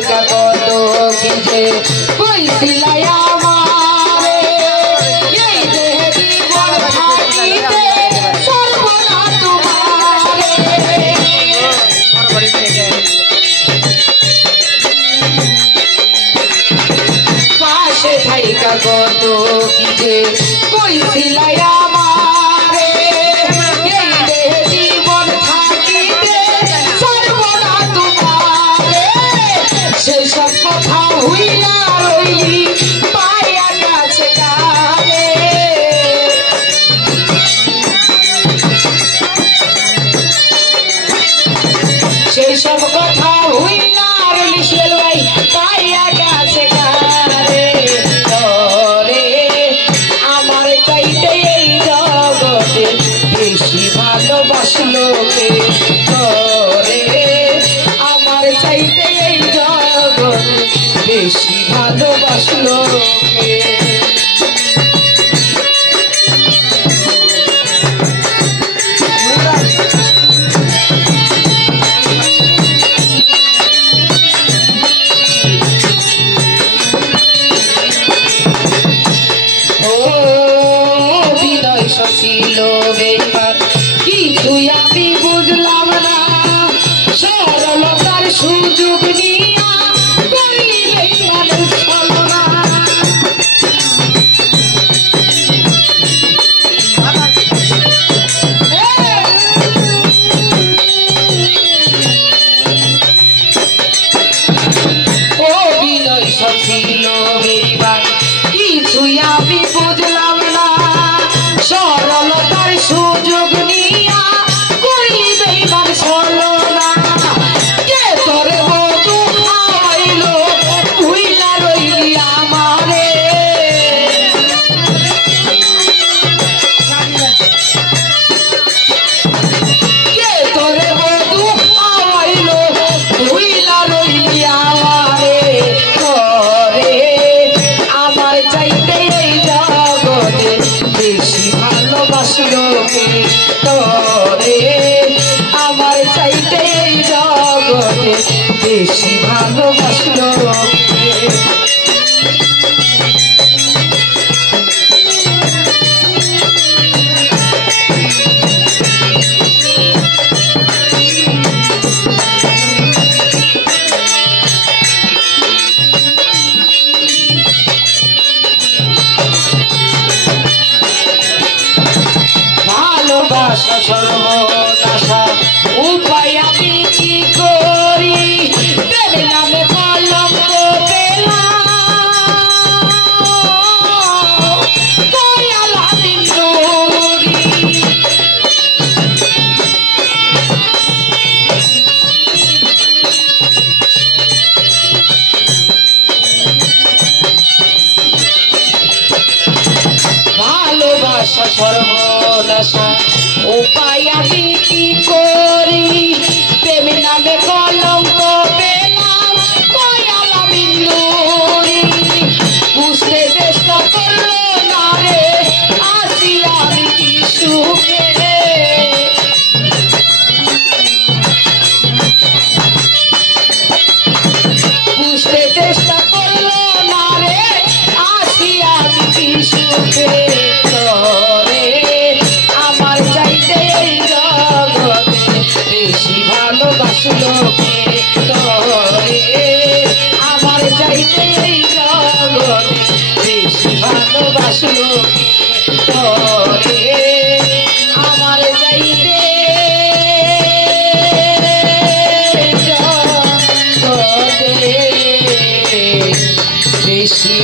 থাইকা কত কি যে কইছিলাই আমারে এই দেহে জীবন থাকিতে সর্বনা তোমারে পাশে থাইকা কত কি যে কইছিলাই আমারে এই দেহে জীবন থাকিতে সর্বনা তোমারে সেসব কথা হইলা রইলি পাইয়া কাছে কারে সেসব কথা হইলা রইলি সোহেল ভাই পাইয়া কাছে কারে তরে আমার চাইতে এই জগতে বেশি ভালোবাসলো কে তরে আমার চাইতে এই জগতে বেশি ভালোবাসলো কে ছিল বেকার কিছুই আমি বুঝলাম না সরলতার সুযোগ নিয়া করলি বেইমানের ছলনা ও বিনয় ছিল বেইমান কিছুই আমি বুঝলাম না সরলতার সুযোগ নিয়া করলি বেইমান ছলনা কে তোরে মধু খাওয়াইলো ভুইলা রইলি আমারে কে তোরে মধু খাওয়াইলো ভুইলা রইলি আমারে তোরে আমার চাইতে এই জগতে বেশি ভালোবাসলো কে তোরে আমার চাইতে এই জগতে বেশি ভালোবাসলো কে ভালোবাসা সর্বনাশা উপায় আমি কি করি প্রেমের নামে কলঙ্ক পেলাম দয়ালা দিন নূরি ভালোবাসা সর্বনাশা উপায় আমি কি করি প্রেমের নামে কলঙ্ক পেলাম দয়ালা দিন নূরি বুঝতে চেষ্টা করলো না রে আসি আমি কি সুখে বুঝতে চেষ্টা করলো না রে আসি আমি কি সুখে তরে আমার চাইতে এই জগতে বেশি ভালোবাসলো কে তরে আমার চাইতে এই জগতে বেশি ভালোবাসলো কে তরে আমার চাইতে জগতে বেশি